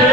6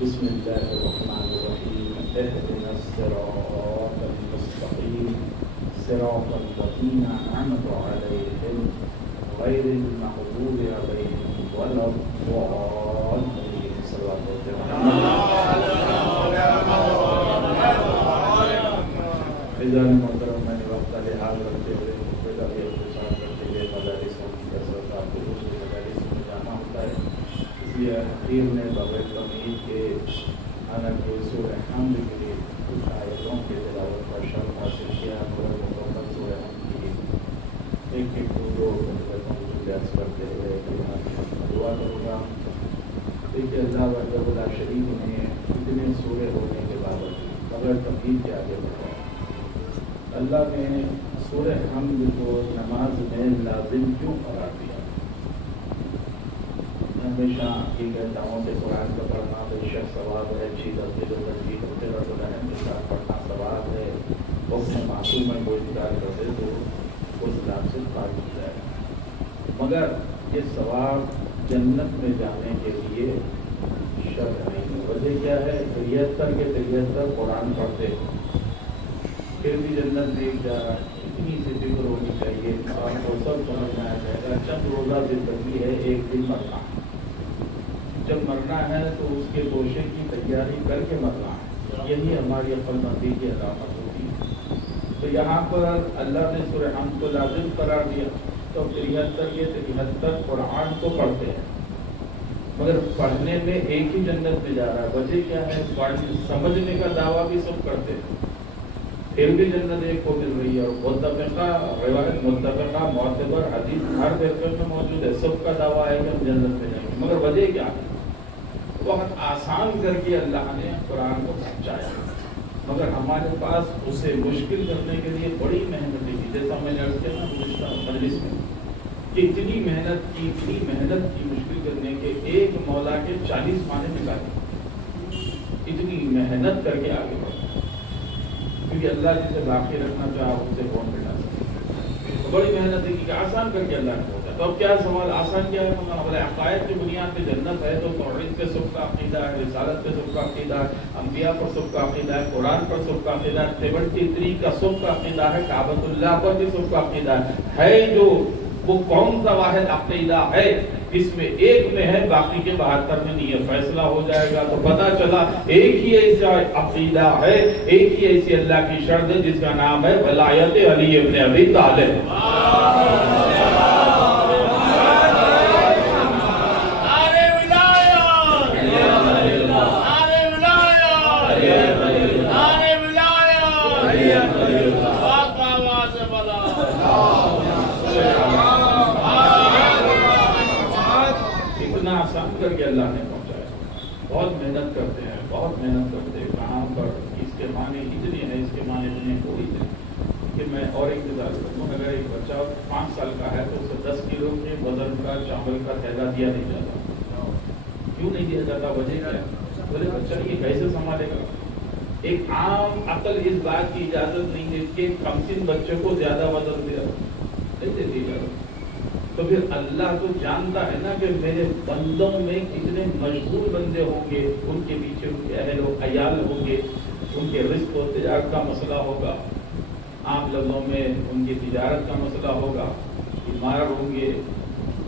بسم الله الرحمن الرحيم اهدنا الصراط المستقيم صراط الذين أنعمت عليهم غير المغضوب عليهم ولا الضالين صلى الله عليه وسلم محترم میں نے وقت لحاظ رکھتے ہوئے مفید ابھی اختصار کرتے ہوئے مدارس مدارس میں جانا ہوتا ہے، اس لیے اخیر میں بغیر تمہید کے حالانکہ سورہ حمد کی کچھ آیتوں کے تلاوت کا شرف حاصل کیا اور مکمل سورہ حمد کی ایک دو بیاس کرتے ہوئے دعا کروں گا۔ دیکھیے اللہ وحدہ لا شریک نے اتنے سورے ہونے کے باوجود بغیر تمہید کے آگے بڑھا، اللہ نے سورہ حمد کو نماز میں لازم کیوں قرار دیا؟ ہمیشہ یہ کہتا ہوں کہ قرآن کا پڑھنا بے شک ثواب ہے، اچھی تفصیل و تنقید ہوتے رہتے رہنے کے ساتھ پڑھنا ثواب ہے، وقت میں معصوم میں کوئی انکار کر دے تو اس ذات سے پاک ہو جائے، مگر یہ ثواب جنت میں جانے کے لیے شرط نہیں۔ وجہ کیا ہے؟ 73 کے 73 قرآن پڑھتے پھر بھی جنت دیکھ جا رہا ہے۔ اتنی سی فکر ہونی چاہیے، آپ کو سب سمجھنا چاہیے چند روزہ زندگی ہے، ایک دن مرنا، جب مرنا ہے تو اس کے گوشے کی تیاری کر کے مرنا ہے، یہی ہماری عقل مندی کی علامت ہوتی ہے۔ تو یہاں پر اللہ نے سورہ حمد کو لازم قرار دیا، تو 73 قرآن کو پڑھتے ہیں، مگر پڑھنے میں ایک ہی جنت میں جا رہا ہے۔ وجہ کیا ہے؟ سمجھنے کا دعویٰ بھی سب کرتے ہیں، پھر بھی جنت ایک کو مل رہی ہے، اور متفقہ روایت متفقہ معتبر حدیث ہر درجے میں موجود ہے، سب کا دعویٰ ہے کہ ہم جنت میں جائیں گے، مگر وجہ کیا ہے؟ بہت آسان کر کے اللہ نے قرآن کو پہنچایا، مگر ہمارے پاس اسے مشکل کرنے کے لیے بڑی محنت کی، جیسا میں نے عرض کیا نا گزشتہ مجلس میں کہ اتنی محنت کی مشکل کرنے کے ایک مولا کے 40 معنی نکالے، اتنی محنت کر کے آگے بڑھا، کیونکہ اللہ جسے باقی رکھنا چاہا اسے کون بٹھا سکتا، بڑی محنت ہے کہ آسان کر کے اللہ نے پہنچا۔ تو اب کیا سوال آسان کیا ہے؟ ہمارے عقائد کی بنیاد پہ جنت ہے، تو توحید پہ سب کا عقیدہ ہے، رسالت پہ سب کا عقیدہ ہے، انبیاء پر سب کا عقیدہ ہے، قرآن پر سب کا عقیدہ ہے، 73 کا سب کا عقیدہ ہے، کعبۃ اللہ پر بھی سب کا عقیدہ ہے جو وہ کون سا واحد عقیدہ ہے اس میں ایک میں ہے، باقی کے 72 میں نہیں ہے۔ فیصلہ ہو جائے گا تو پتہ چلا ایک ہی ایسا عقیدہ ہے، ایک ہی ایسی اللہ کی شرط ہے جس کا نام ہے ولایت علی ابن ابی طالب۔ آسان کر کے اللہ نے پہنچایا، بہت محنت کرتے ہیں، کہاں پر اس کے معنی اتنے ہیں، اس کے معنی اتنے کوئی نہیں کہ میں اور انتظار کروں۔ اگر ایک بچہ 5 سال کا ہے تو اسے 10 کلو کے وزن کا چاول کا تھیلا دیا نہیں جاتا، کیوں نہیں دیا جاتا؟ وجہ کیا ہے؟ بولے بچہ یہ کیسے سنبھالے گا؟ ایک عام عقل اس بات کی اجازت نہیں دیتی کہ کم سن بچے کو زیادہ وزن دیا نہیں دیتی اجازت۔ تو پھر اللہ تو جانتا ہے نا کہ میرے بندوں میں کتنے مشغول بندے ہوں گے، ان کے پیچھے ان کے اہل و عیال ہوں گے، ان کے رزق و تجارت کا مسئلہ ہوگا، عام لفظوں میں ان کی تجارت کا مسئلہ ہوگا، بیمار ہوں گے،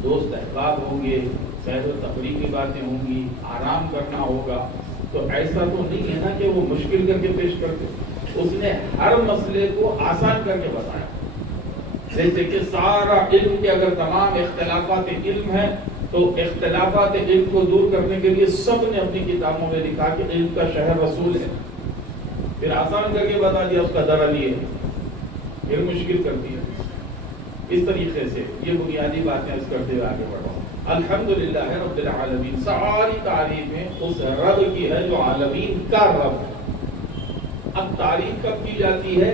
دوست احباب ہوں گے، سیر و تفریح کی باتیں ہوں گی، آرام کرنا ہوگا۔ تو ایسا تو نہیں ہے نا کہ وہ مشکل کر کے پیش کرتے، اس نے ہر مسئلے کو آسان کر کے بتایا، جیسے کہ سارا علم کے اگر تمام اختلافات علم ہیں تو اختلافات علم کو دور کرنے کے لیے سب نے اپنی کتابوں میں لکھا کہ علم کا شہر رسول ہے، پھر آسان کر کے بتا دیا اس کا در علی ہے، پھر مشکل کر دیا۔ اس طریقے سے یہ بنیادی باتیں اس کرتے ہوئے آگے بڑھا۔ الحمدللہ رب العالمین، ساری تعریفیں اس رب کی ہے جو عالمین کا رب ہے۔ اب تعریف کب کی جاتی ہے؟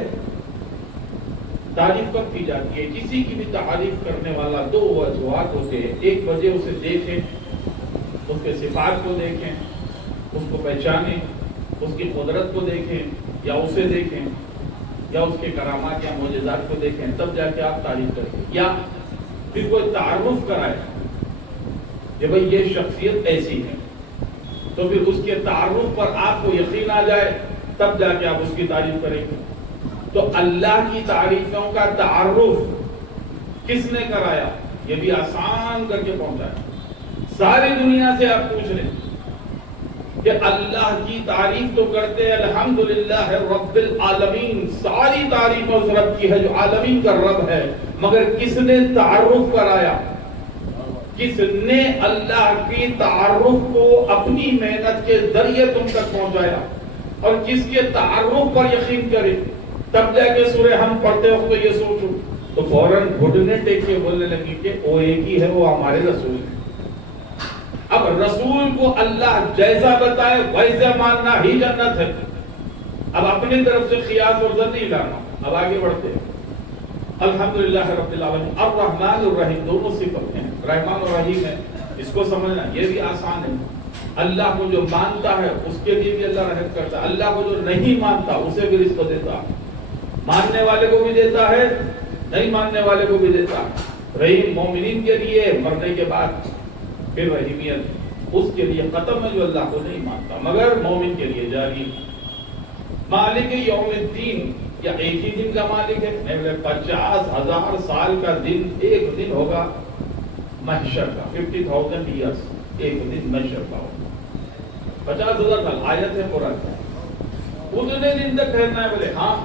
تعریف کب کی جاتی ہے؟ کسی کی بھی تعریف کرنے والا دو وجوہات ہوتے ہیں۔ ایک وجہ اسے دیکھیں، اس کے صفات کو دیکھیں، اس کو پہچانیں، اس کی قدرت کو دیکھیں یا اسے دیکھیں یا اس کے کرامات یا معجزات کو دیکھیں، تب جا کے آپ تعریف کریں، یا پھر کوئی تعارف کرائے کہ بھئی یہ شخصیت ایسی ہے، تو پھر اس کے تعارف پر آپ کو یقین آ جائے تب جا کے آپ اس کی تعریف کریں گے۔ تو اللہ کی تعریفوں کا تعارف کس نے کرایا؟ یہ بھی آسان کر کے پہنچایا۔ ساری دنیا سے آپ پوچھ لیں کہ اللہ کی تعریف تو کرتے ہیں الحمدللہ رب العالمین، ساری تعریف اس رب کی ہے جو عالمین کا رب ہے، مگر کس نے تعارف کرایا؟ کس نے اللہ کی تعارف کو اپنی محنت کے ذریعے تم تک پہنچایا؟ اور کس کے تعارف پر یقین کرے؟ تب جا کے سورہ ہم پڑھتے وقت تو یہ سوچو تو فوراً گھٹنے ٹیک کے بولنے لگی کہ وہ ایک ہی ہے، وہ ہمارے رسول ہے۔ اب رسول کو اللہ جیسا بتائے ویسے ماننا ہی جنت ہے۔ اب اپنی طرف سے قیاس اور ظن نہیں لانا۔ اب آگے بڑھتے ہیں۔ الحمدللہ رب العالمین، الرحمن الرحیم، دونوں صفت ہیں، رحمان اور رحیم ہے، اس کو سمجھنا یہ بھی آسان ہے۔ اللہ کو جو مانتا ہے اس کے لیے بھی اللہ رحم کرتا ہے، اللہ کو جو نہیں مانتا اسے بھی رزق دیتا ہے، ماننے والے کو بھی دیتا ہے، نہیں ماننے والے کو بھی دیتا ہے۔ رحیم مومنین کے لیے مرنے کے بعد پھر رحیمیت اس کے لیے ختم ہے جو اللہ کو نہیں مانتا، مگر مومن کے لیے جاری۔ مالک یوم الدین، یا ایک ہی دن کا مالک ہے؟ نہیں بولے 50,000 سال کا دن ایک دن ہوگا محشر کا، 50,000 ایئرس ایک دن محشر کا ہوگا، 50,000 سال، آیت ہے قرآن۔ اتنے دن تک ٹھہرنا ہے؟ بولے ہاں۔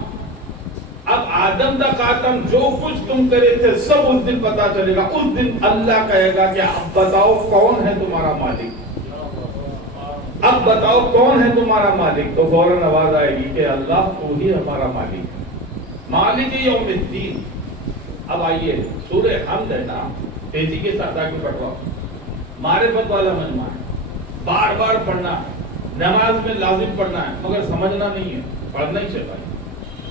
اب آدم تک آدم جو کچھ تم کرے تھے سب اس دن پتا چلے گا۔ اس دن اللہ کہے گا کہ اب بتاؤ کون ہے تمہارا مالک، اب بتاؤ کون ہے تمہارا مالک؟ تو فوراً آواز آئے گی کہ اللہ تو ہی ہمارا مالک، مالک یوم الدین۔ اب آئیے سورہ حمد ہے نا، تیزی کے ساتھ آگے بڑھواؤ، معرفت والا مجمع ہے، بار بار پڑھنا ہے، نماز میں لازم پڑھنا ہے، مگر سمجھنا نہیں ہے، پڑھنا ہی چاہیے۔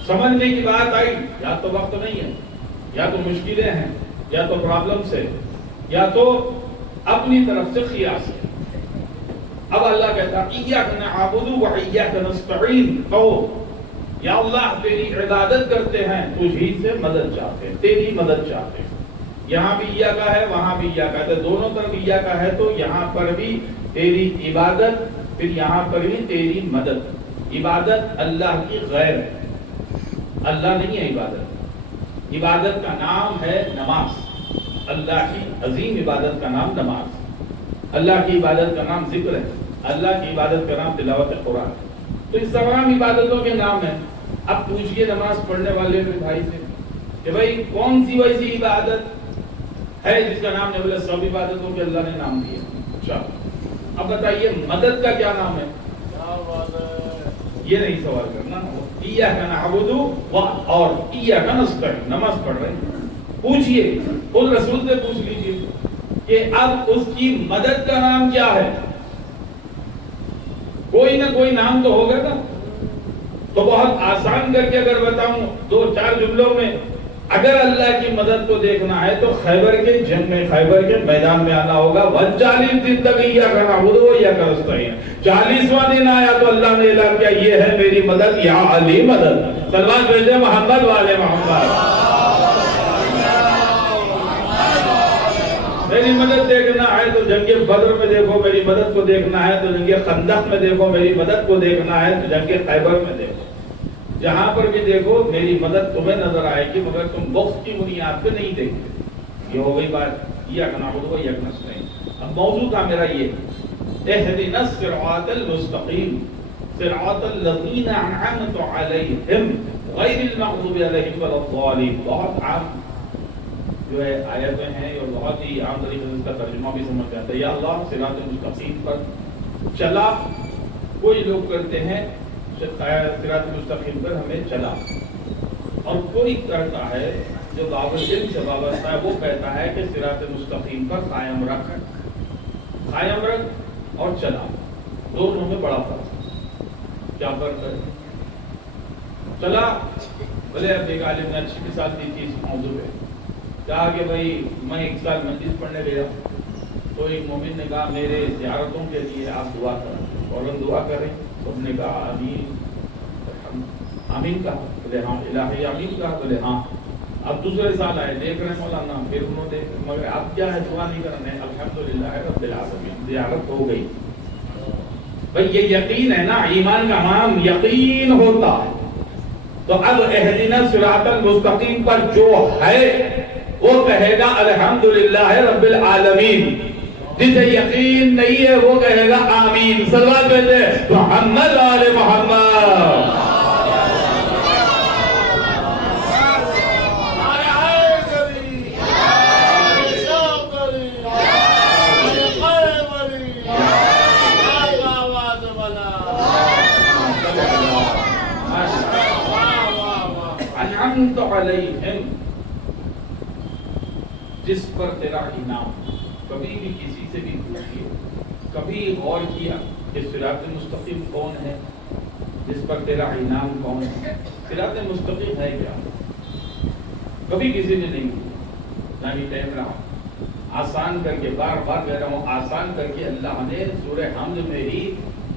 سمجھنے کی بات آئی یا تو وقت نہیں ہے، یا تو مشکلیں ہیں، یا تو پرابلمس ہے، یا تو اپنی طرف سے قیاس ہے۔ اب اللہ کہتا ہے ایاک نعبد و ایاک نستعین، کہو یا اللہ تیری عبادت کرتے ہیں، تجھ ہی سے مدد چاہتے ہیں، تیری مدد چاہتے ہیں۔ یہاں بھی ایاک ہے، وہاں بھی ایاک ہے، دونوں طرف ایاک ہے، تو یہاں پر بھی تیری عبادت، پھر یہاں پر بھی تیری مدد۔ عبادت اللہ کی غیر ہے، اللہ نہیں ہے عبادت۔ عبادت کا نام ہے نماز، اللہ کی عظیم عبادت کا نام نماز، اللہ کی عبادت کا نام ذکر ہے، اللہ کی عبادت کا نام تلاوت قرآن۔ تو اس تمام عبادتوں کے نام ہیں۔ اب پوچھئے نماز پڑھنے والے میرے بھائی سے کہ بھائی کون سی ویسی عبادت ہے جس کا نام نہیں؟ بولے سب عبادتوں کے اللہ نے نام دیے۔ اچھا اب بتائیے مدد کا کیا نام ہے؟ یہ نہیں سوال کرنا، ایاک نعبد اور ایاک نستعین، نماز پڑھ رہے ہیں۔ پوچھئے خود رسول سے پوچھ لیجئے کہ اب اس کی مدد کا نام کیا ہے؟ کوئی نہ کوئی نام تو ہوگا نا۔ تو بہت آسان کر کے اگر بتاؤں 2-4 جملوں میں، اگر اللہ کی مدد کو دیکھنا ہے تو خیبر کے جنگ میں، خیبر کے میدان میں آنا ہوگا۔ 40 دن تک ایاک نعبد و ایاک نستعین، 40واں دن آیا تو اللہ نے اعلان کیا یہ ہے میری مدد، یا علی مدد۔ سلمان بھیجے محمد والے محمد۔ میری مدد دیکھنا ہے تو جنگ بدر میں دیکھو، میری مدد کو دیکھنا ہے تو جنگ خندق میں دیکھو، میری مدد کو دیکھنا ہے تو جنگ خیبر میں دیکھو۔ جہاں پر بھی دیکھو میری مدد تمہیں نظر آئے گی، مگر تم بخت کی بنیاد پہ نہیں دیکھتے۔ یہ ہو گئی بات ایاک نعبد و ایاک نستعین۔ اب موضوع تھا میرا یہ، اہدنا الصراط المستقیم صراط الذین انعمت علیہم غیر المغضوب علیہم ولا الضالین۔ بہت عام جو ہے آیتیں ہیں اور بہت ہی عام طریقے سے اس کا ترجمہ بھی سمجھ جاتا ہے. یا اللہ صراط مستقیم پر چلا. کوئی لوگ کرتے ہیں صراط مستقیم پر ہمیں چلا، اور کوئی کرتا ہے جو باب العلم سے وابستہ ہے وہ کہتا ہے کہ صراط مستقیم پر قائم رکھ اور چلا، دونوں میں بڑا فرق ہے. کیا فرق ہے؟ چلا بھلے اب ایک عالم نے اچھی مثال دی تھی اس موضوع پہ، کہا کہ بھائی میں ایک سال مسجد پڑھنے گیا تو ایک مومن نے کہا میرے زیارتوں کے لیے آپ دعا کریں، فوراً دعا کریں. تو ہم نے کہا آمین. آمین کہا، بولے ہاں. الہی آمین کہا، بولے ہاں. اب دوسرے سال آئے، دیکھ رہے مولانا، پھر انہوں نے مگر اب کیا ہے دعا نہیں کرنے. الحمدللہ رب العالمین، زیارت ہو گئی. بھئی یہ یقین ہے نا، ایمان کا نام یقین ہوتا ہے. تو اب اہدنا صراط المستقیم پر جو ہے وہ کہے گا الحمدللہ رب العالمین. جسے یقین نہیں ہے وہ کہے گا آمین. صلوات بھیجے محمد آل محمد. انعمت علیہم، جس پر تیرا انعام. کبھی بھی کسی سے بھی پوچھئے، کبھی غور کیا کہ صراط مستقیم کون ہے، جس پر تیرا انعام کون ہے؟ صراط مستقیم ہے کیا؟ کبھی کسی نے نہیں پوچھا. نہ ہی ٹائم رہا. آسان کر کے، بار بار کہہ رہا ہوں، آسان کر کے اللہ نے سورہ حمد میں ہی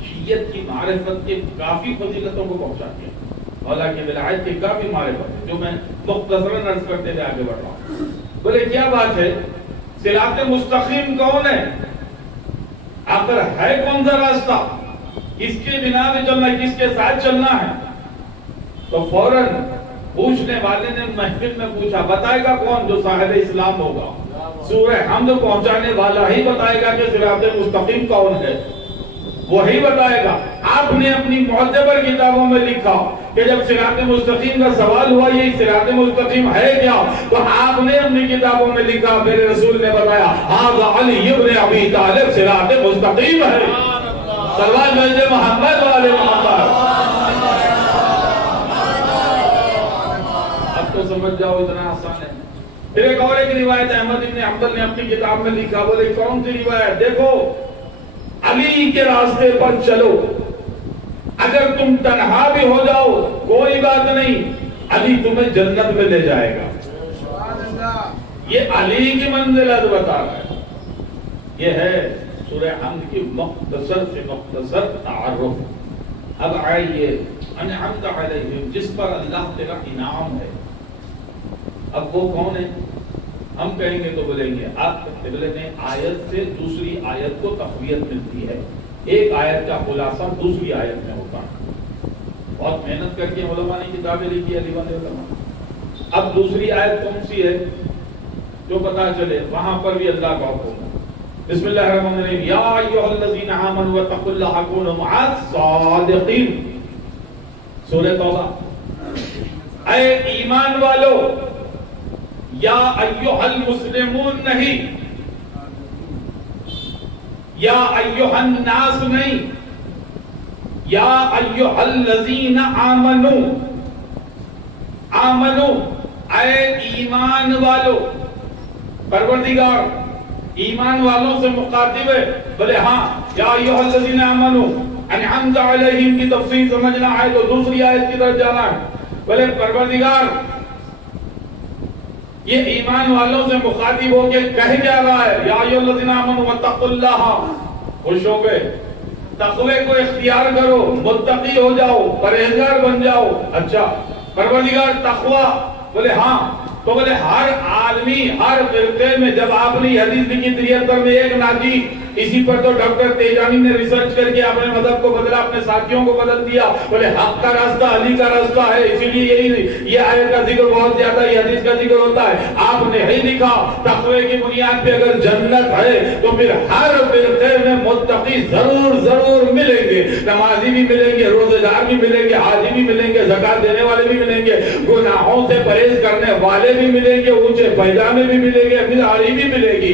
شیعت کی معرفت کے کافی فضیلتوں کو پہنچا دیا. حالانکہ ولایت کی کافی معرفت ہے جو میں مختصراً عرض کرتے ہوئے آگے بڑھ رہا ہوں. بولے کیا بات ہے؟ صراط مستقیم کون ہے؟ آخر ہے کون سا راستہ؟ کس کے بنا پہ چلنا ہے، کس کے ساتھ چلنا ہے؟ تو فوراً پوچھنے والے نے محفل میں پوچھا بتائے گا کون؟ جو صاحب اسلام ہوگا. سورہ حمد پہنچانے والا ہی بتائے گا کہ صراط مستقیم کون ہے، وہی بتائے گا. آپ نے اپنی معتبر کتابوں میں لکھا کہ جب صراط مستقیم کا سوال ہوا یہ صراط مستقیم ہے کیا، تو آپ نے اپنی کتابوں میں لکھا، میرے رسول نے بتایا ھذا علی ابن ابی طالب صراط مستقیم ہے. صلوات بھیجے محمد والے محمد. اب تو سمجھ جاؤ اتنا آسان ہے. پھر ایک اور ایک روایت احمد ابن حنبل نے اپنی کتاب میں لکھا. بولے کون سی روایت؟ دیکھو، علی کے راستے پر چلو، اگر تم تنہا بھی ہو جاؤ کوئی بات نہیں، علی تمہیں جنت میں لے جائے گا. یہ علی کی منزلت بتا رہا ہے. یہ ہے سورہ حمد کی مختصر سے مختصر تعارف. اب آئیے انعمت علیہم، جس پر اللہ تیرا انعام ہے. اب وہ کون ہے؟ ہم کہیں گے تو بولیں گے آپ قبلے میں آیت سے دوسری آیت کو تقویت ملتی ہے. ایک آیت کا خلاصہ دوسری آیت میں ہوتا ہے. بہت محنت کر کے علماء نے کتابیں لکھی علی والے علماء. اب دوسری آیت کون سی ہے جو پتا چلے؟ وہاں پر بھی اللہ کا حکم ہے. بسم اللہ الرحمن الرحیم. یا ایھا الذین آمنوا اتقوا اللہ وکونوا مع الصادقین. سورہ توبہ. اے ایمان والو، یا ایھا المسلمون نہیں، یا ایھا الناس نہیں، یا ایھا الذین آمنوا. آمنوا اے ایمان والو. پروردگار ایمان والوں سے مخاطب ہے. بولے ہاں، یا ایھا الذین آمنوا انعمت علیہم کی تفسیر سمجھنا ہے تو دوسری آیت کی طرف جانا ہے. بولے پروردگار یہ ایمان والوں سے مخاطب ہو کے کہہ کیا رہا ہے؟ یا ایھا الذین آمنوا واتقوا اللہ. خوش ہو گئے، تقوی کو اختیار کرو، متقی ہو جاؤ، پرہیزگار بن جاؤ. اچھا پروردگار تقوی، بولے ہاں. تو بولے ہر عالمی، ہر فرقے میں جب آپ نے حدیث لکھی 73 میں ایک ناجی، اسی پر تو ڈاکٹر تیجانی نے ریسرچ کر کے اپنے مذہب کو بدلا، اپنے ساتھیوں کو بدل دیا. بولے حق کا راستہ علی کا راستہ ہے. اسی لیے یہ آیت کا ذکر بہت زیادہ، یہ حدیث کا ذکر ہوتا ہے. آپ نے ہی لکھا تقوی کی بنیاد پہ اگر جنت ہے تو پھر ہر فرقے میں میں متقی ضرور ضرور ملیں گے. نمازی بھی ملیں گے, روزے دار بھی ملیں گے, حاجی بھی ملیں گے, زکات دینے والے بھی ملیں گے, گناہوں سے پرہیز کرنے والے بھی ملیں گے, اونچے پائجامے بھی ملیں گے, مزاری بھی ملے گی,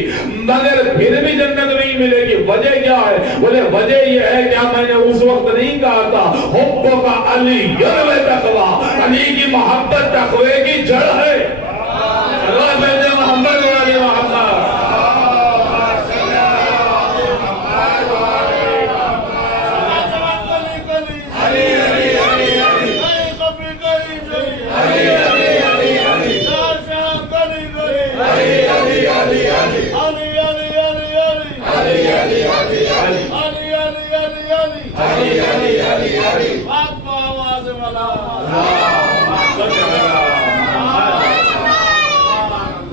مگر پھر بھی جنت نہیں ملے گی. وجہ کیا ہے؟ بولے وجہ یہ ہے کیا میں نے اس وقت نہیں کہا تھا حب کا علی یرو تقوی, علی کی محبت تقوی کی جڑ ہے. اللہ بیٹے محمد والے محمد.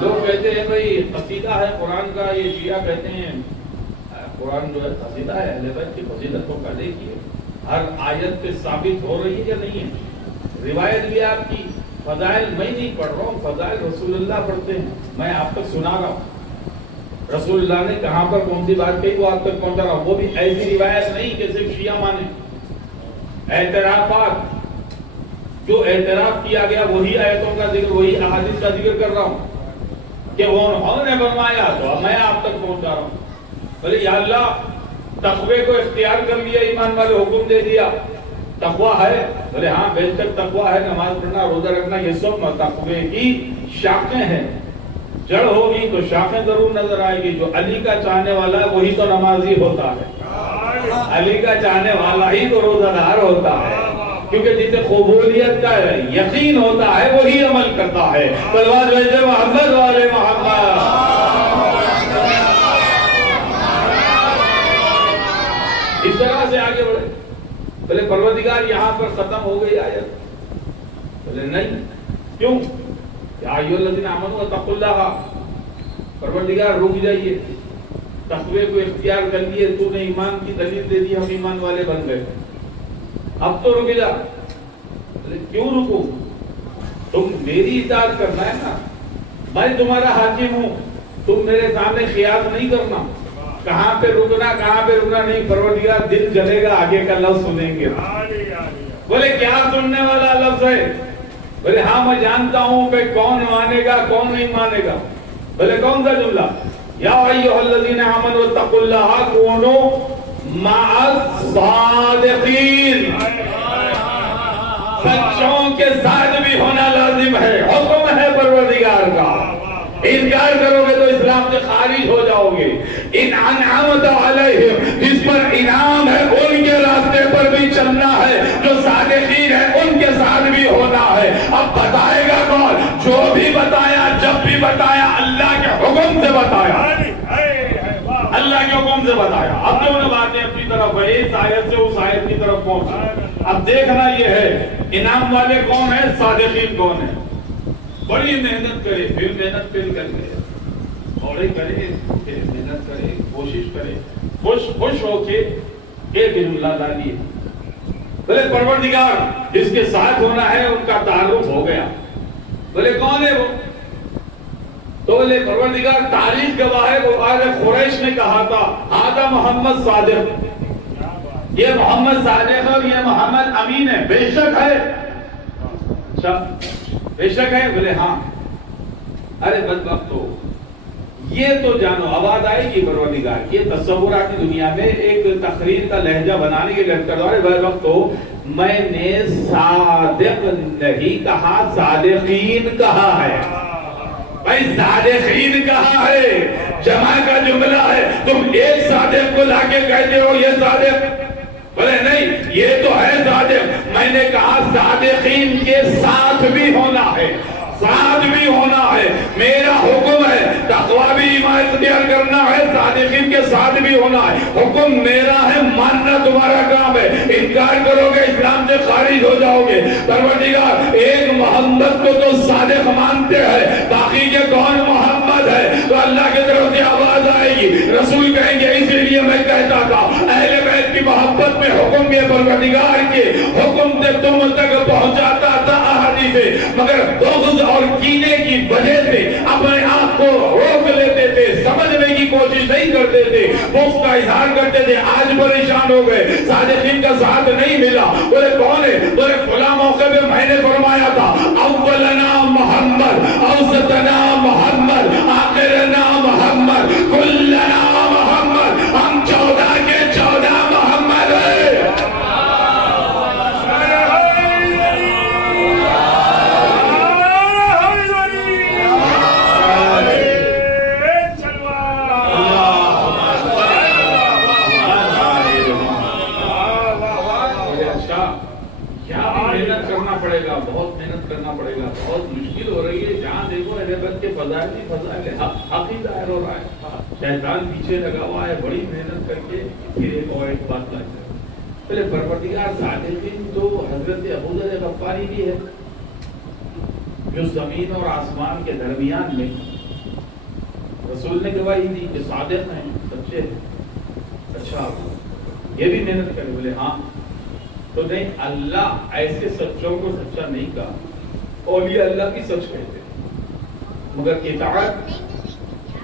لوگ کہتے ہیں بھائی قصیدہ ہے قرآن کا, یہ شیعہ کہتے ہیں قرآن جو ہے قصیدہ ہے, اہل بیت کی فضیلتوں کا دیکھیے ہر آیت پہ ثابت ہو رہی ہے یا نہیں ہے. روایت بھی آپ کی, فضائل میں نہیں پڑھ رہا ہوں, فضائل رسول اللہ پڑھتے ہیں, میں آپ تک سنا رہا ہوں. رسول اللہ نے کہاں پر کون سی بات کہی وہ آپ تک پہنچا رہا ہوں. وہ بھی ایسی روایت نہیں کہ صرف شیعہ مانے. اعترافات جو اعتراف کیا گیا وہی آیتوں کا ذکر, وہی احادیث کا ذکر کر رہا ہوں کہ انہوں نے فرمایا تو میں آپ تک پہنچا رہا ہوں. بولے یا اللہ تقوی کو اختیار کر لیا, ایمان والے حکم دے دیا, تقوی ہے. بولے ہاں بے شک تقوی ہے, نماز پڑھنا, روزہ رکھنا, یہ سب تقوی کی شاخیں ہیں. جڑ ہوگی تو شاخیں ضرور نظر آئے گی. جو علی کا چاہنے والا ہے وہی تو نمازی ہوتا ہے, علی کا چاہنے والا ہی تو روزہ دار ہوتا ہے, کیونکہ جسے قبولیت کا یقین ہوتا ہے وہی عمل کرتا ہے. تلوار ویسے محمد والے محمد. اس طرح سے آگے بڑھے. بولے پروردگار یہاں پر ختم ہو گئی آیت. بولے نہیں, کیوں؟ یا ایھا الذین آمنوا اتقوا اللہ, پروردگار رک جائیے, تقوی کو اختیار کر لیے, تو نے ایمان کی دلیل دے دی, ہم ایمان والے بن گئے, اب تو رک جا. کیوں رکو؟ تم میری اطاعت کرنا ہے نا, میں تمہارا حاکم ہوں, تم میرے سامنے قیاس نہیں کرنا. کہاں پہ رکنا کہاں پہ رکنا نہیں. پروردگار دل جلے گا آگے کا لفظ سنیں گے. بولے کیا سننے والا لفظ ہے؟ بولے ہاں میں جانتا ہوں کہ کون مانے گا کون نہیں مانے گا. بولے کون سا جملہ؟ یا ایھا الذین آمنوا اتقوا اللہ کونوا مع الصادقین. سچوں کے ساتھ بھی ہونا لازم ہے, حکم ہے پروردگار کا. انکار کرو گے تو اسلام سے خارج ہو جاؤ گے. ان انعمت علیہم, جس پر انعام ہے ان کے راستے پر بھی چلنا ہے, جو صادقین ہیں ان کے ساتھ بھی ہونا ہے. اب بتائے گا کون؟ جو بھی بتایا, جب بھی بتایا, اللہ کے حکم سے بتایا, اللہ کے حکم سے بتایا. اب دونوں باتیں اپنی طرف ہے, اس آیت سے اس آیت کی طرف پہنچا. اب دیکھنا یہ ہے انعام والے کون ہیں, صادقین کون ہیں. بڑی محنت کرے, پھر محنت پھر کرے, تھوڑی کرے, پھر محنت کرے, کوشش کرے, خوش ہو کے ایک اللہ ڈالیے. بولے پروردگار جس کے ساتھ ہونا ہے ان کا تعارف ہو گیا. بولے کون ہے وہ؟ تو بولے پروردگار تاریخ گواہ ہے, وہ آل قریش نے کہا تھا آدھا محمد صادق, یہ محمد صادق اور یہ محمد امین ہے. بے شک ہے. اچھا بے شک ہے. بولے ہاں. ارے بدبختو, یہ تو جانو, آواز آئے گی پروردگار. یہ تصوراتی دنیا میں ایک تقریر کا لہجہ بنانے کے لیے کر دو. ارے بدبختو, میں نے صادق نہیں کہا, صادقین کہا ہے. بھائی صادقین کہا ہے, جمع کا جملہ ہے. تم ایک صادق کو لا کے کہتے ہو یہ صادق. بولے نہیں, یہ تو ہے صادق. میں نے کہا صادقین کے ساتھ بھی ہونا ہے, ساتھ بھی ہونا ہے. میرا حکم ہے تقوی بھی ایمان اختیار کرنا ہے, صادقین کے ساتھ بھی ہونا ہے. حکم میرا ہے, ماننا تمہارا کام ہے. انکار کرو گے اسلام سے خارج ہو جاؤ گے. پروردگار ایک محمد کو تو صادق مانتے ہیں, باقی کے کون محمد ہے؟ تو اللہ کی طرف سے آواز آئے گی, رسول کہیں گے اسی لیے میں کہتا تھا اہل بیت کی محبت میں حکم کے پروردگار کے حکم سے تم تک پہنچاتا تھا احادیث, مگر بغض اور کینے کی وجہ سے اپنے آپ کو روک لیتے تھے, سمجھنے کی کوشش نہیں نہیں کرتے تھے, بغض کا اظہار کرتے تھے, آج پریشان ہو گئے, صادقین کا ساتھ نہیں ملا. بولے کون ہے؟ بولے فلاں موقع پہ میں نے فرمایا تھا اولنا محمد, اوسطنا محمد, آخرنا محمد, کلنا محمد, ہم 14 کے 14 محمد ہیں. بہت محنت کرنا پڑے گا, بہت مشکل ہو رہی ہے. جہاں دیکھو اہل بیت کے فضائل ہی فضائل ہے, حق ہی ظاہر ہو رہا ہے. شیطان پیچھے لگا ہوا ہے, بڑی محنت کر کے پھر ایک بات لائے. پہلے پروردگار صادقین تو حضرت ابوذر غفاری بھی ہے, جو زمین اور آسمان کے درمیان میں رسول نے گواہی دی کہ صادق ہیں, سچے ہیں. اچھا یہ بھی محنت کرے؟ بولے ہاں. تو نہیں, اللہ ایسے سچوں کو سچا نہیں کہا, اولیاء اللہ کی سچ کہتے ہیں, مگر اطاعت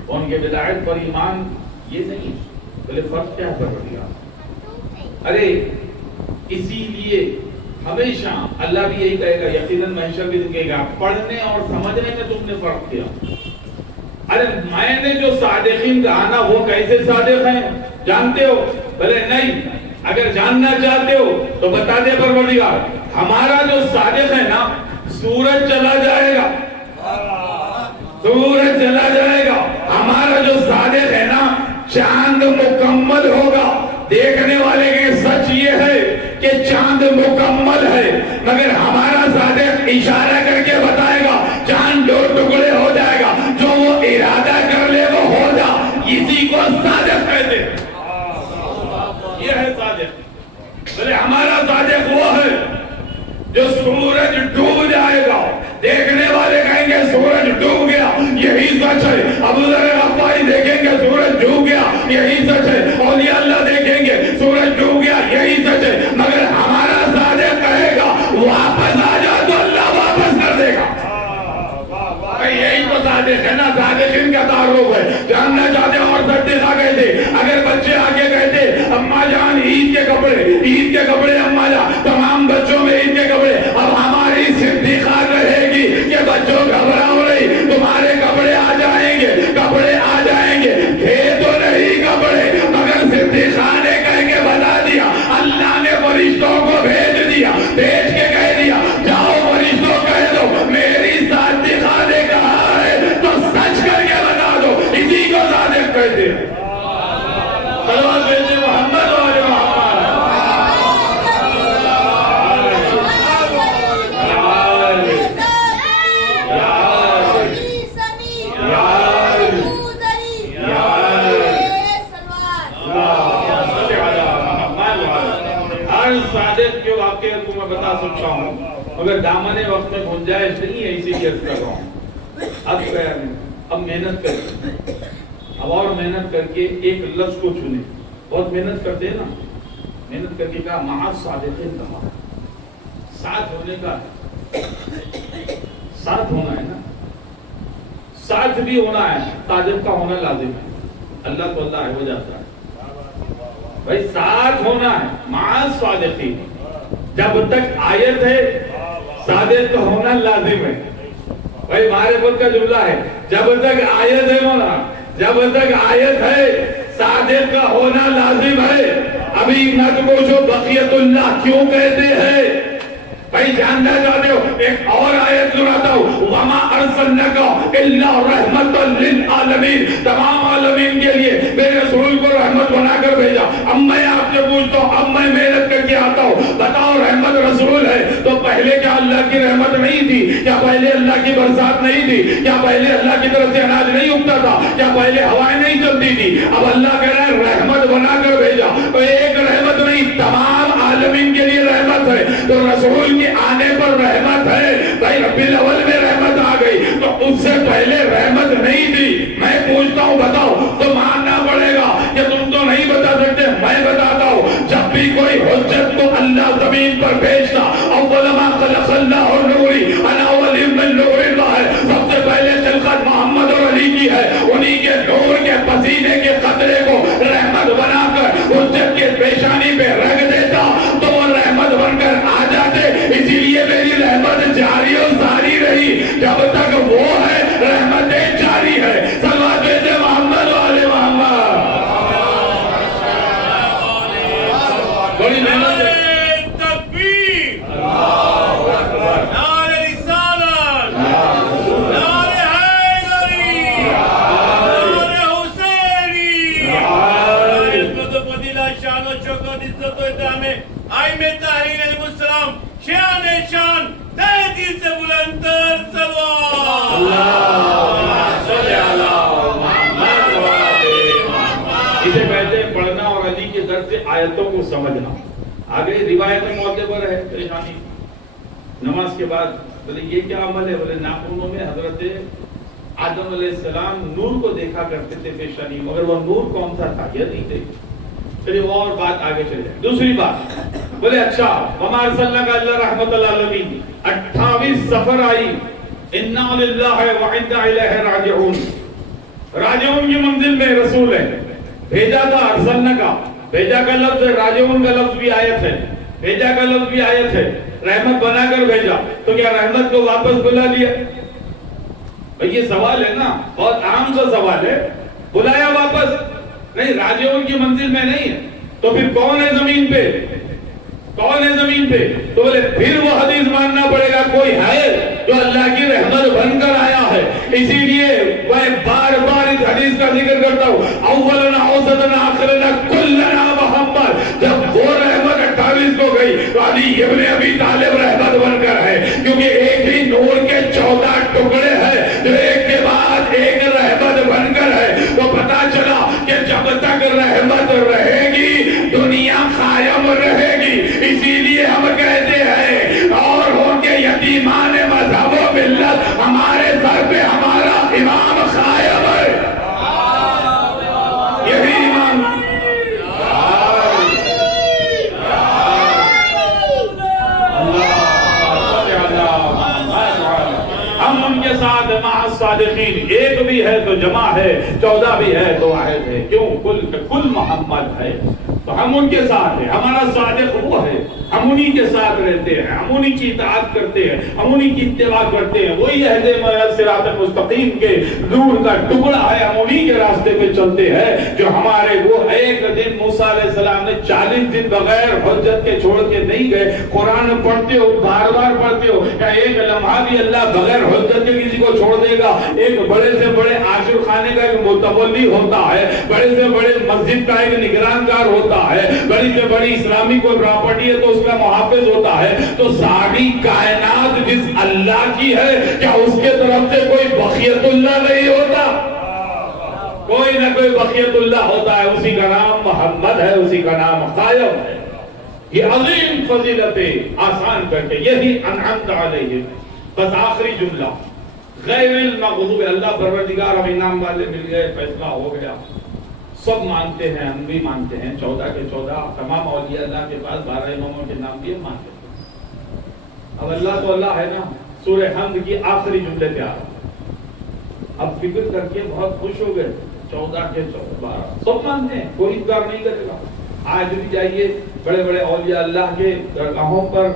ان کے بدعت پر ایمان یہ نہیں. بولے فرق کیا ہے پروردگار؟ ارے اسی لیے ہمیشہ اللہ بھی یہی کہے گا, یقیناً محشر بھی کہے گا, پڑھنے اور سمجھنے میں تم نے فرق کیا. ارے میں نے جو صادقین کہا نا, وہ کیسے صادق ہیں جانتے ہو؟ بولے نہیں. اگر جاننا چاہتے ہو تو بتا دے پروردگار, ہمارا جو صادق ہے نا, سورج چلا جائے گا, سورج چلا جائے گا. ہمارا جو صادق ہے نا, چاند مکمل ہوگا. دیکھنے والے کے سچ یہ ہے کہ چاند مکمل ہے, مگر ہمارا صادق اشارہ کر کے بتائے گا چاند 2 ٹکڑے ہو جائے گا. جو وہ ارادہ کر لے وہ ہو جا, اسی کو صادق کہتے ہیں. یہ ہے صادق. بلے ہمارا صادق وہ ہے جو سورج ڈوب جائے گا, دیکھنے والے کہیں گے سورج ڈوب گیا, یہی سچ ہے. ابوذر غفاری دیکھیں گے سورج ڈوب گیا, یہی سچ ہے. اولیاء اللہ دیکھیں گے سورج ڈوب گیا, یہی سچ ہے. مگر ہمارا صادق کہے گا واپس آ جا, تو اللہ واپس کر دے گا. یہی تو صادق ہے نا, صادقین کا تعارف ہے. جاننا چاہتے ہیں اور صدیقہ کہتے, اگر بچے آگے کہتے اماں جان عید کے کپڑے, عید کے کپڑے اماں جان, تمام بچوں میں عید کے کپڑے. اب ہماری صدیقہ رہے گی کہ بچوں گھبراؤ نہیں, تمہارے کپڑے آ جائیں گے, کپڑے آ جائیں گے. تھے تو نہیں کپڑے, مگر صدیقہ نے کہہ کے بتا دیا, اللہ نے فرشتوں کو بھیج دیا, بھیج کے کہہ دیا جاؤ فرشتوں کہہ دو میری صدیقہ نے کہا ہے تو سچ کر کے بتا دو. اسی کو صادق کہتے ہیں. صلوات بھیجے محمد والے محمد. ہر صادق کے واقعے کو میں بتا سکتا ہوں, مگر دامن وقت میں گنجائش نہیں ہے, اسی لیے کر رہا ہوں. اب محنت کریں, اب اور محنت کر کے ایک لفظ کو چنیں. بہت محنت کرتے ہیں نا, محنت کر کے کہا مع الصادقین, کہا ساتھ ہونے کا, ساتھ ہونا ہے نا, ساتھ بھی ہونا ہے. صادق کا ہونا لازم ہے, اللہ تو اللہ ہو جاتا ہے بھائی, ساتھ ہونا ہے. مع الصادقین, جب تک آیت ہے صادق کا ہونا لازم ہے. بھائی معرفت کا جملہ ہے, جب تک آیت ہے مولا, جب تک آیت ہے صادق کا ہونا لازم ہے. ابھی نہ پوچھو بقیت اللہ کیوں کہتے ہیں, بھائی جاننا چاہتے ہو ایک اور آیت سناتا ہوں, وما ارسلناک الا رحمت للعالمین, تمام عالمین کے لیے میرے رسول کو رحمت بنا کر بھیجا. اب میں آپ سے پوچھتا ہوں, اب میں محنت کر کے آتا ہوں, بتاؤ رحمت رسول ہے تو پہلے کیا اللہ کی رحمت نہیں تھی؟ کیا پہلے اللہ کی برسات نہیں تھی؟ کیا پہلے اللہ کی طرف سے اناج نہیں اگتا تھا؟ کیا پہلے ہوائیں نہیں چلتی تھی؟ اب اللہ کہہ رہا ہے رحمت بنا کر بھیجا. تو ایک رحمت نہیں, تمام عالمین کے لیے رحمت ہے. تو رسول کے آنے پر رحمت ہے. بھائی ربیع الاول میں رحمت آ گئی تو اس سے پہلے رحمت نہیں تھی. میں پوچھتا ہوں بتاؤ, تو ماننا پڑے گا کہ تم تو نہیں بتا سکتے, میں بتاتا ہوں. جب بھی کوئی حجت کو اللہ زمین پر بھیجتا, اول ما خلق اللہ نوری انا ولی من نور اللہ ہے, سب سے پہلے خلقت محمد اور علی کی ہے. انہی کے نور کے پسینے کے قطرے بڑی محنت ہے. تکبیر، نعرہ رسالت، نعرہ حیدری، نعرہ حسینی، نعرہ عزت و فضیلت، شان و شوکت، عزت و احترام ائمہ تحریر علیہ السلام، شان شان تہ دل سے بلند تر صلوات. اسے کہتے ہیں پڑھنا اور علی کے در سے آیتوں کو سمجھنا. آگے روایت معتبر ہے پریشانی نماز کے بعد. بولے یہ کیا عمل ہے؟ بولے ناخنوں میں حضرت آدم علیہ السلام نور کو دیکھا کرتے تھے پیشانی، مگر وہ نور کون سا تھا یہ نہیں تھے. چلیے وہ اور بات آگے چلے جائے. دوسری بات بولے اچھا وما ارسلناک الا رحمۃ للعالمین. 28 سفر آئی انا للہ و انا الیہ راجعون. راجعون کی منزل میں رسول ہے بھیجا تھا. ارسلنا کا بھیجا کا لفظ ہے، راجعون کا لفظ بھی آیت ہے، بھیجا کا لفظ بھی آیت ہے. رحمت بنا کر بھیجا تو کیا رحمت کو واپس بلا لیا؟ بھئی یہ سوال ہے نا، بہت عام سا سوال ہے. بلایا واپس نہیں، راجعون کی منزل میں نہیں ہے تو پھر کون ہے زمین پہ؟ کون ہے زمین پہ؟ تو بولے پھر وہ حدیث ماننا پڑے گا کوئی ہے جو اللہ کی رحمت بن کر آیا ہے. اسی لیے میں بار بار اس حدیث کا ذکر کرتا ہوں، اولنا اوسطنا آخرنا کلنا محمد. جب وہ رحمت 28 کو گئی تو علی ابن ابی طالب رحمت بن کر ہے، کیونکہ ایک ہی نور کے 14 ٹکڑے ہیں جو ایک کے بعد ایک رحمت بن کر ہے. تو پتا چلا کہ جب تک رحمت رہے گی دنیا قائم رہے گی. اسی لیے ہم کہتے ہیں اور ہو کے یتیمان مذہب و ملت ہمارے سر پہ ہمارا امام قائم ہے. یہی امام ہم ان کے ساتھ مع الصادقین. ایک بھی ہے تو جمع ہے، 14 بھی ہے تو واحد ہے. کیوں؟ کل محمد ہے تو ہم ان کے ساتھ ہیں. ہمارا صادق وہ ہے، ہم انہی کے ساتھ رہتے ہیں، ہم انہی کی اطاعت کرتے ہیں، ہم انہی کی اتباع کرتے ہیں. وہی اہد صراط المستقیم کے نور کا ٹکڑا ہے، ہم انہی کے راستے پہ چلتے ہیں. جو ہمارے وہ ایک دن موسیٰ علیہ السلام نے 40 دن بغیر حجت کے چھوڑ کے نہیں گئے. قرآن پڑھتے ہو، بار بار پڑھتے ہو، کیا ایک لمحہ بھی اللہ بغیر حجت کے کسی کو چھوڑ دے گا؟ ایک بڑے سے بڑے عاشر خانے کا ایک متولی ہوتا ہے، بڑے سے بڑے مسجد کا ایک نگرانکار ہوتا ہے، بڑی سے بڑی اسلامی کوئی پراپرٹی ہے تو اس کا محافظ ہوتا ہے. تو ساری کائنات جس اللہ کی ہے، کیا اس کے طرف سے کوئی بقیت اللہ نہیں ہوتا؟ کوئی نہ کوئی بقیت اللہ ہوتا ہے. اسی کا نام محمد ہے، اسی کا نام قائم ہے. یہ عظیم فضیلتیں آسان کر کے یہی انعمت علیہم. بس آخری جملہ غیر المغضوب. اللہ پروردگار اب انعام والے مل گئے، فیصلہ ہو گیا. سب مانتے ہیں، ہم بھی مانتے ہیں 14 کے 14 تمام اولیاء اللہ کے پاس 12 اماموں کے نام بھی ہم مانتے ہیں. اب اللہ تو اللہ ہے نا. سورہ حمد کی آخری جملے پہ آ رہا. اب فکر کر کے بہت خوش ہو گئے. 14 کے 12 سب مانتے ہیں، کوئی انکار نہیں کرے گا. آج بھی جائیے بڑے بڑے اولیاء اللہ کے درگاہوں پر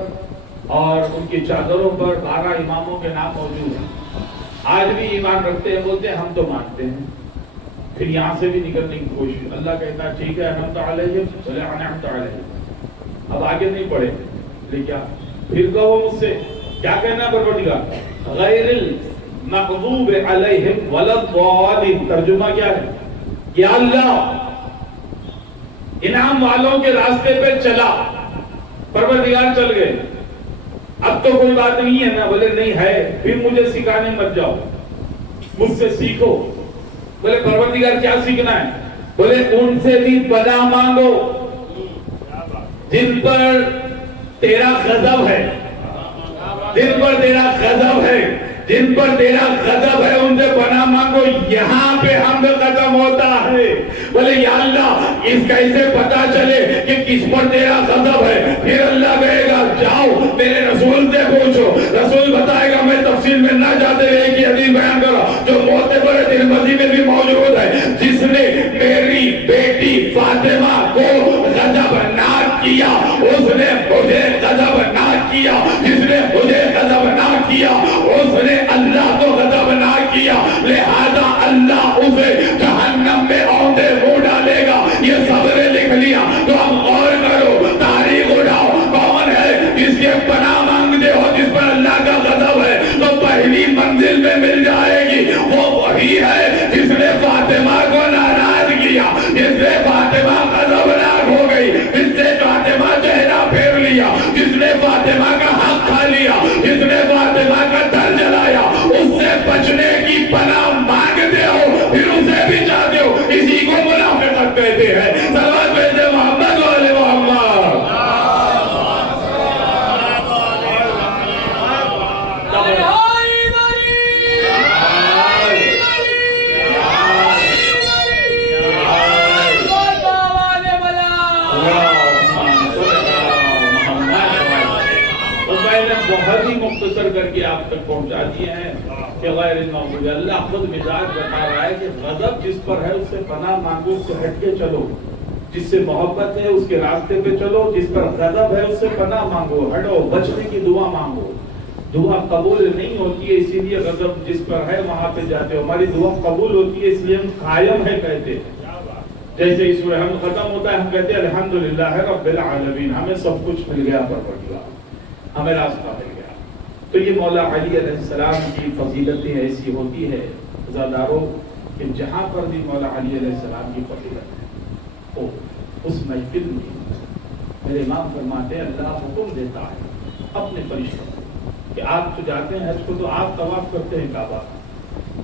اور ان کی چادروں پر 12 اماموں کے نام موجود ہیں. آج بھی ایمان رکھتے ہیں، بولتے ہیں ہم تو مانتے ہیں. پھر یہاں سے بھی نکلنے کی کوشش. اللہ کہتا ہے ٹھیک ہے انعمت علیہم، چلے انعمت علیہم. اب آگے نہیں پڑھے لیکن کیا پھر کہو مجھ سے کیا کہنا پروردگار؟ غیر المغضوب علیہم ولا الضالین. ترجمہ کیا ہے؟ یا اللہ انعام والوں کے راستے پہ چلا. پروردگار چل گئے، اب تو کوئی بات نہیں ہے نا. بولے نہیں ہے. پھر مجھے سکھانے مت جاؤ، مجھ سے سیکھو. بولے پروردگار کیا سیکھنا ہے؟ بولے ان سے بھی پناہ مانگو جن پر تیرا غضب ہے، جن پر تیرا غضب ہے، جن پر تیرا غضب ہے ان سے پناہ مانگو. یہاں پہ حمد ختم ہوتا ہے. بولے یا اللہ اس کیسے پتا چلے کہ کس پر تیرا غضب ہے؟ پھر اللہ کہے گا جاؤ میرے رسول سے پوچھو. رسول بتائے گا. میں تفصیل میں نہ جاتے ہوئے ایک حدیث بیان کرا جو معتبر ترمذی میں بھی موجود ہے. جس نے میری بیٹی فاطمہ کو غضبناک کیا اس نے مجھے غضبناک کیا، جس نے مجھے غضبناک کیا اس نے اللہ کو غضبناک کیا. لہذا اللہ اسے جہنم میں اوندے منہ ڈالے گا. یہ سب نے لکھ لیا. تو اب غور کرو. مختصر کر کے آپ تک پہنچا دیے ہیں کہ غیر المغضوب، اللہ خود مزاج بتا رہا ہے کہ غضب جس پر ہے اس سے پناہ مانگو، اس سے ہٹ کے چلو، جس سے محبت ہے اس کے راستے پہ چلو، جس پر غضب ہے اس سے پناہ مانگو، ہٹو، بچنے کی دعا مانگو۔ دعا قبول نہیں ہوتی ہے اسی لیے غضب جس پر ہے وہاں پہ جاتے ہو، ہماری دعا قبول ہوتی ہے اس لیے ہم قائم ہے کہتے ہیں۔ جیسے ہی سورہ حمد ختم ہوتا ہے ہم کہتے ہیں الحمدللہ رب العالمین، ہمیں سب کچھ مل گیا، پروردگار ہمیں راستہ مل گیا۔ تو یہ مولا علی علیہ السلام کی فضیلتیں ایسی ہوتی ہے عزاداروں کہ جہاں پر بھی مولا علی علیہ السلام کی فضیلت ہے اس محفل میں میرے امام فرماتے ہیں اللہ حکم دیتا ہے اپنے فرشتوں کہ آپ تو جاتے ہیں حج کو تو آپ طواف کرتے ہیں کعبہ،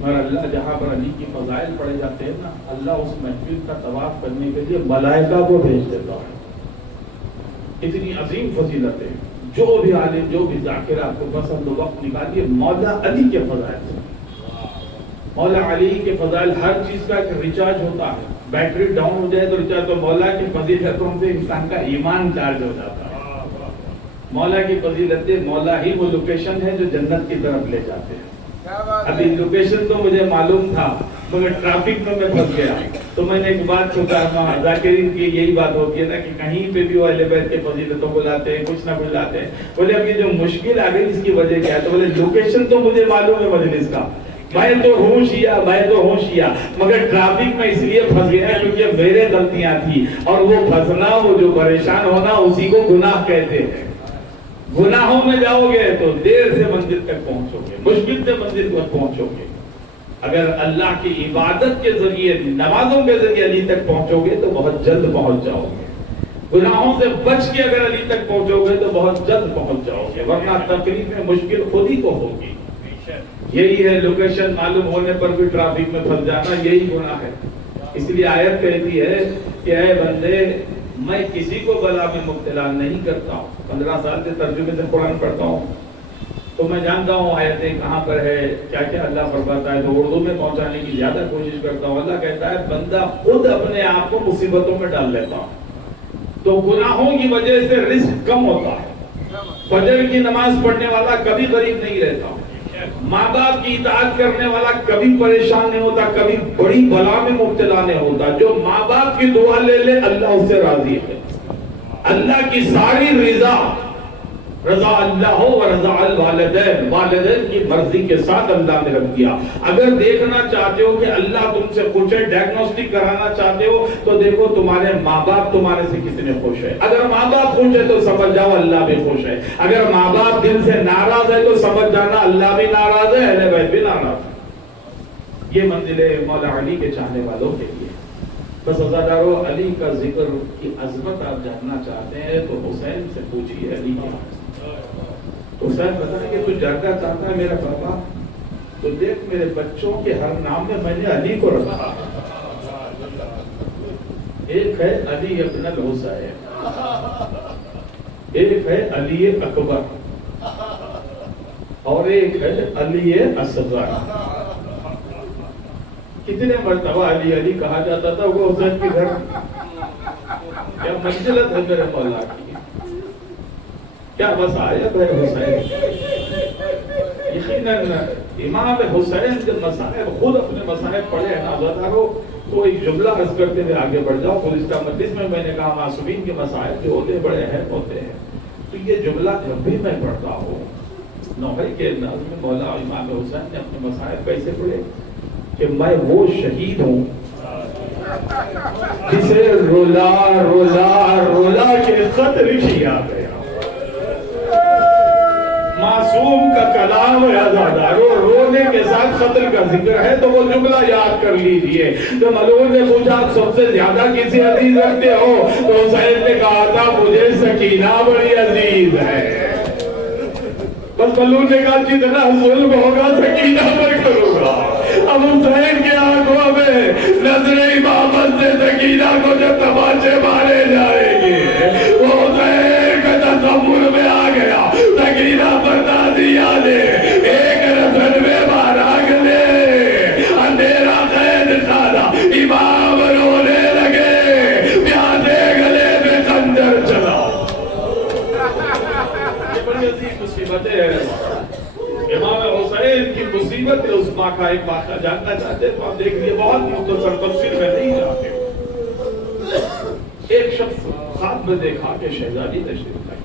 مگر اللہ جہاں پر علی کی فضائل پڑے جاتے ہیں نا، اللہ اس محفل کا طواف کرنے کے لیے ملائکہ کو بھیج دیتا ہے۔ اتنی عظیم فضیلت ہے، جو بھی عالم جو بھی ذاکر آپ کو پسند وقت نکالیے مولا علی کے فضائل سے۔ مولا علی کے فضائل، ہر چیز کا ایک ریچارج ہوتا ہے، بیٹری ڈاؤن ہو جائے تو ریچارج، تو مولا کی فضیلتوں سے انسان کا ایمان چارج ہو جاتا ہے۔ مولا کی فضیلتیں، مولا ہی وہ لوکیشن ہے جو جنت کی طرف لے جاتے ہیں۔ ابھی لوکیشن تو مجھے معلوم تھا مگر ٹریفک میں پھنس گیا، تو میں نے ایک بات چھوٹا ذاکرین کی یہی بات ہوتی ہے نا کہ کہیں پہ بھی وہ اہل بیت کے فضیلتوں کو لاتے ہیں، کچھ نہ کچھ لاتے ہیں، بولے اب یہ جو مشکل آ گئی اس کی وجہ کیا ہے، تو بولے لوکیشن تو مجھے معلوم ہے مجلس کا، میں تو ہوں شیعہ مگر ٹریفک میں اس لیے پھنس گیا کیونکہ میرے غلطیاں تھی، اور وہ پھنسنا، وہ جو پریشان ہونا اسی کو گناہ کہتے ہیں۔ گناہوں میں جاؤ گے تو دیر سے منزل تک پہنچو گے، مشکل سے منزل تک پہنچو گے۔ اگر اللہ کی عبادت کے ذریعے، نمازوں کے ذریعے علی تک پہنچو گے تو بہت جلد پہنچ جاؤ گے۔ گناہوں سے بچ کے اگر علی تک پہنچو گے تو بہت جلد پہنچ جاؤ گے، ورنہ تکلیف میں مشکل خود ہی کو ہوگی۔ یہی ہے لوکیشن معلوم ہونے پر بھی ٹریفک میں پھنس جانا، یہی گناہ ہے۔ اس لیے آیت کہتی ہے کہ اے بندے میں کسی کو بلا میں مبتلا نہیں کرتا ہوں۔ 15 سال سے ترجمے سے قرآن پڑھتا ہوں تو میں جانتا ہوں آیتیں کہاں پر ہے، کیا کیا اللہ فرماتا ہے، تو اردو میں پہنچانے کی زیادہ کوشش کرتا ہوں۔ اللہ کہتا ہے بندہ خود اپنے آپ کو مصیبتوں میں ڈال لیتا ہوں، تو گناہوں کی وجہ سے رزق کم ہوتا ہے۔ فجر کی نماز پڑھنے والا کبھی غریب نہیں رہتا، ماں باپ کی اطاعت کرنے والا کبھی پریشان نہیں ہوتا، کبھی بڑی بلا میں مبتلا نہیں ہوتا۔ جو ماں باپ کی دعا لے لے اللہ اس سے راضی ہے۔ اللہ کی ساری رضا اللہ ہو و رضا الوالدین، والدین کی مرضی کے ساتھ اللہ نے رکھ دیا۔ اگر دیکھنا چاہتے ہو کہ اللہ تم سے خوش ہے، ڈائگنوسٹک کرانا چاہتے ہو تو دیکھو تمہارے ماں باپ تمہارے سے کتنے خوش ہے۔ اگر ماں باپ خوش ہے تو سمجھ جاؤ اللہ بھی خوش ہے، اگر ماں باپ دل سے ناراض ہے تو سمجھ جانا اللہ بھی ناراض ہے، اہل بیت بھی ناراض ہے۔ یہ منزل ہے مولا علی کے چاہنے والوں کے لیے۔ بس عزادارو، علی کا ذکر کی عظمت آپ جاننا چاہتے ہیں تو حسین سے پوچھیے علی کے۔ حسین بتائیں کہ تو جاننا چاہتا ہے میرا پاپا، تو دیکھ میرے بچوں کے ہر نام میں نے علی کو رکھا، ایک ہے علی ابن الحسین، ایک ہے علی اکبر، اور ایک ہے علی اصغر۔ کتنے مرتبہ علی علی کہا جاتا تھا، وہ حسین کے گھر کیا منزلت ہے میرے مولا کی، کیا مصائب ہے حسین۔ یقیناً امام حسین جب مصائب خود اپنے مصائب پڑھے ہیں نازدارو تو ایک جملہ عرض کرتے ہوئے آگے بڑھ جاؤ۔ گزشتہ مجلس میں نے کہا معصومین کے مصائب جو ہوتے بڑے اہم ہوتے ہیں، تو یہ جملہ جب بھی میں پڑھتا ہوں، نوحی کے انداز میں مولا امام حسین نے اپنے مصائب کیسے پڑھے کہ میں وہ شہید ہوں جسے رولا رولا رولا کے قتل کیا گیا۔ معصوم کا کلام عزادارو رونے کے ساتھ قتل کا ذکر ہے تو وہ جملہ یاد کر لیجئے۔ جب ملعون نے پوچھا آپ سب سے زیادہ کسی عزیز رکھتے ہو تو حسین نے کہا تھا مجھے سکینہ بڑی عزیز ہے۔ بس ملعون نے کہا جتنا ظلم ہوگا سکینہ پر کروں گا۔ اب حسین کے آنکھوں میں نظر امامت سے سکینہ کو جب تماچے مارے جائیں گے وہ حسین کا تصور میں آ گیا۔ سکینہ پردازی آلے ایک رسن میں بارہ گلے اندھیرا قید سالا امام رونے لگے پیاسے گلے میں خنجر چلا۔ یہ بڑی عظیم مصیبتیں ہیں۔ اسما کا ایک واقعہ جاننا چاہتے ہیں تو آپ دیکھ لیے، بہت مختصر تفصیل میں نہیں جاتے. ایک شخص خواب میں دیکھا کہ شہزادی تشریف لائی.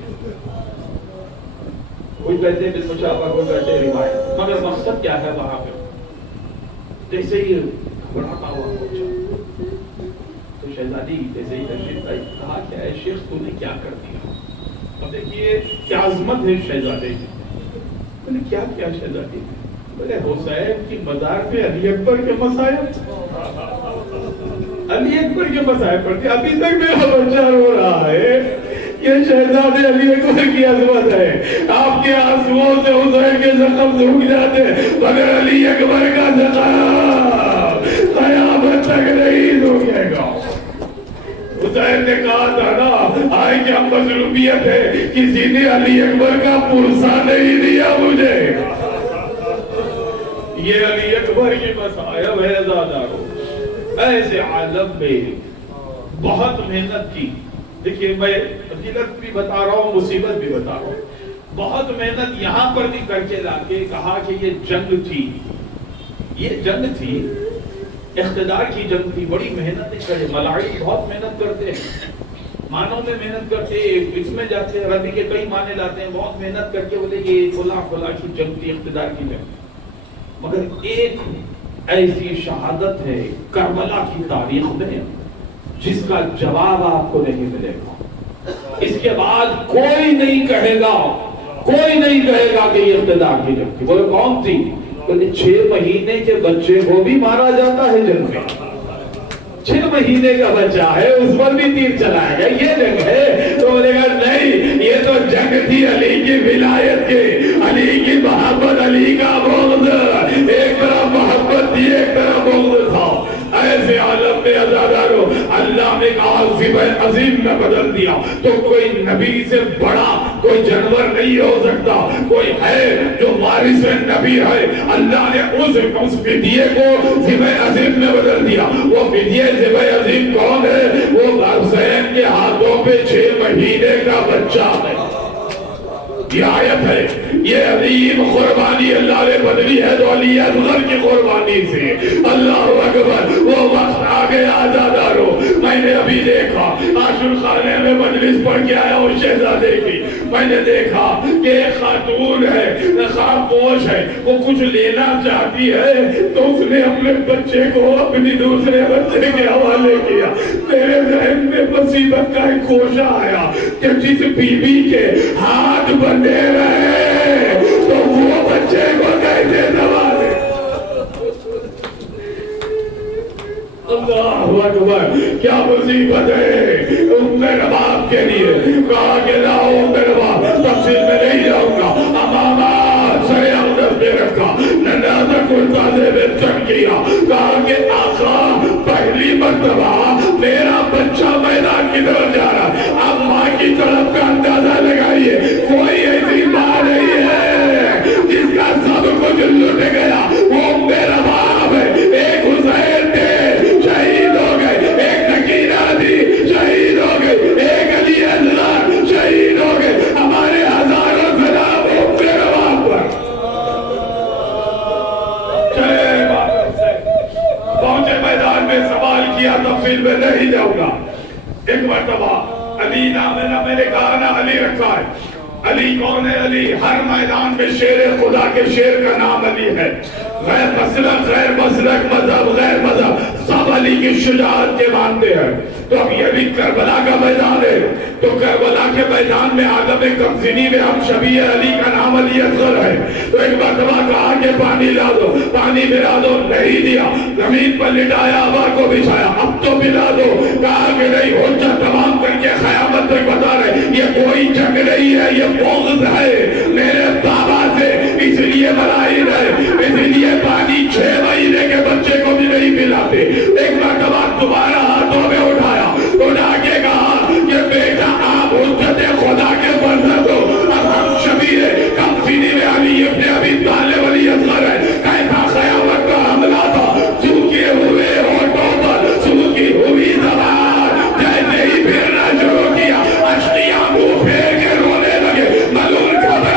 کوئی کہتے ہیں بالمشابہ، کوئی کہتے ہیں روایت، مگر مقصد کیا ہے وہاں پہ؟ جیسے ہی گھبراتا ہوا پہنچا تو شہزادی جیسے ہی تشریف لائی کہا کہ اے شیخ تو نے کیا کر دیا؟ اب دیکھیے کیا عظمت ہے شہزادے کی. بولے کیا کیا شہزادی؟ بولے حسین کی مزار پہ علی اکبر کے مصائب، علی اکبر کے مصائب پڑھتے. ابھی تک میرا بچہ رو رہا ہے. یہ شہزادے علی اکبر کی عظمت ہے. آپ کے آنسوؤں سے حسین کے زخم سوکھ جاتے مگر علی اکبر کا زخم قیامت تک نہیں سوکھے گا. حسین نے کہا تھا نا، آئے کیا مظلومیت ہے، کسی نے علی اکبر کا پرسہ نہیں دیا مجھے. یہ علی اکبر کی مصائب ہے زادارو. ایسے عالم میں بہت محنت کی. دیکھیے میں فضیلت بھی بتا رہا ہوں، مصیبت بھی بتا رہا ہوں. بہت محنت یہاں پر بھی کر کے لا کے کہا کہ یہ جنگ تھی، یہ جنگ تھی، اقتدار کی جنگ تھی. بڑی محنت کرے، ملائی بہت محنت کرتے ہیں، معنوں میں محنت کرتے ہیں، اس میں جاتے ہیں، عربی کے کئی معنی لاتے ہیں. بہت محنت کر کے بولے یہ فلاں کی جنگ تھی، اقتدار کی جنگ. مگر ایک ایسی شہادت ہے کربلا کی تاریخ میں جس کا جواب آپ کو نہیں ملے گا. اس کے بعد کوئی نہیں کہے گا کہ یہ اقتدار کی جنگ تھی. وہ کون تھی؟ 6 مہینے کے بچے کو بھی مارا جاتا ہے جنگ میں. 6 مہینے کا بچہ ہے، اس پر بھی تیر چلایا گیا. یہ جنگ ہے؟ تو بولے گا نہیں، یہ تو جنگ تھی علی کی ولایت کے، علی کی محبت، علی کا بغض. ایک طرف محبت تھی، ایک طرف بغض تھا. ایسے عالم میں عزادارو اللہ نے کہا ذبح عظیم میں بدل دیا. تو کوئی نبی سے بڑا کوئی جانور نہیں ہو سکتا. کوئی ہے جو وارث نبی ہے، اللہ نے اس فدیے کو ذبح عظیم میں بدل دیا. وہ فدیے ذبح عظیم کون ہے؟ وہ حسین کے ہاتھوں پہ 6 مہینے کا بچہ ہے. یہ آیت ہے، یہ عظیم قربانی اللہ نے بدلی ہے تو علی اصغر کی قربانی سے. اللہ اکبر. وہ وقت آ گیا عزادارو. میں نے ابھی دیکھا عاشور خانے میں مجلس پڑھ کے آیا ہوں شہزادے کی. میں نے دیکھا کہ ایک خاتون ہے، خواب پوش ہے، وہ کچھ لینا چاہتی ہے تو اس نے اپنے بچے کو اپنی دوسرے بچے کے حوالے کیا. میرے ذہن میں مصیبت کا ایک خوشہ آیا کہ جس بیوی کے ہاتھ بندے رہے تو وہ بچے کو کیسے سنبھالے. اللہ اکبر. کیا مصیبت ہے میرے باپ کے لیے. کہا کہ لاؤ میرے باپ، تفصیل میں نہیں جاؤں گا. امامہ سرے اقدس میں رکھا، ننازہ کرتا سے بچن کیا. کہا کہ آقا پہلی مرتبہ میرا بچہ میدان کی طرف جا رہا. اب ماں کی طرف کا اندازہ لگائیے، کوئی ایسی ماں نہیں ہے جس کا سب کچھ لٹ گیا. وہ میرا باپ ہے. ایک حسین تھے، شہید ہو گئے. ایک نکیرہ تھی، شہید ہو گئے. ایک علی اصغر شہید ہو گئے. ہمارے ہزاروں سلام ہو میرے باپ پر. چلے پہنچے میدان میں، سوال کیا، تفصیل میں نہیں جاؤں گا. ایک مرتبہ علی نام ہے نا، میں نے کہا نا علی رکھا ہے. علی کون ہے؟ علی ہر میدان میں شیر خدا کے شیر کا نام علی ہے. غیر مسلک، غیر مسلک، مذہب غیر مذہب، سب علی کی شجاعت کے مانتے ہیں. تو اب یہ بھی کربلا کا میدان ہے. تو کربلا کے میدان میں آدم کمزنی میں ہم شبیہ علی کا نام علی اصغر ہے. تو ایک مرتبہ کہا کہ پانی لا دو، پانی ملا دو، نہیں دیا. زمین پر لٹایا، ہوا کو بچھایا، اب تو ملا دو. کہا کہ نہیں، حجت تمام کر کے قیامت تک بتا رہے یہ کوئی جنگ نہیں ہے، یہ بغض ہے میرے بابا سے، اس لیے ملائن ہے، اس لیے پانی 6 مہینے کے بچے کو بھی نہیں پلاتے. ایک مرتبہ دوبارہ ہاتھوں میں اٹھایا، اٹھا کے کہا کہ بیٹا آپ حجت خدا کے برزت ہو. اب ہم شبیہ کمزنی میں علی ابن ابی طالب علی اصغر ہے. کیسا قیامت کا حملہ تھا، چونکہ ہوئے ہوٹوں پر، چونکہ ہوئی زبان، جیسے ہی پھرنا شروع کیا اشتیاں منہ پھیر کے رونے لگے. ملول گھبرا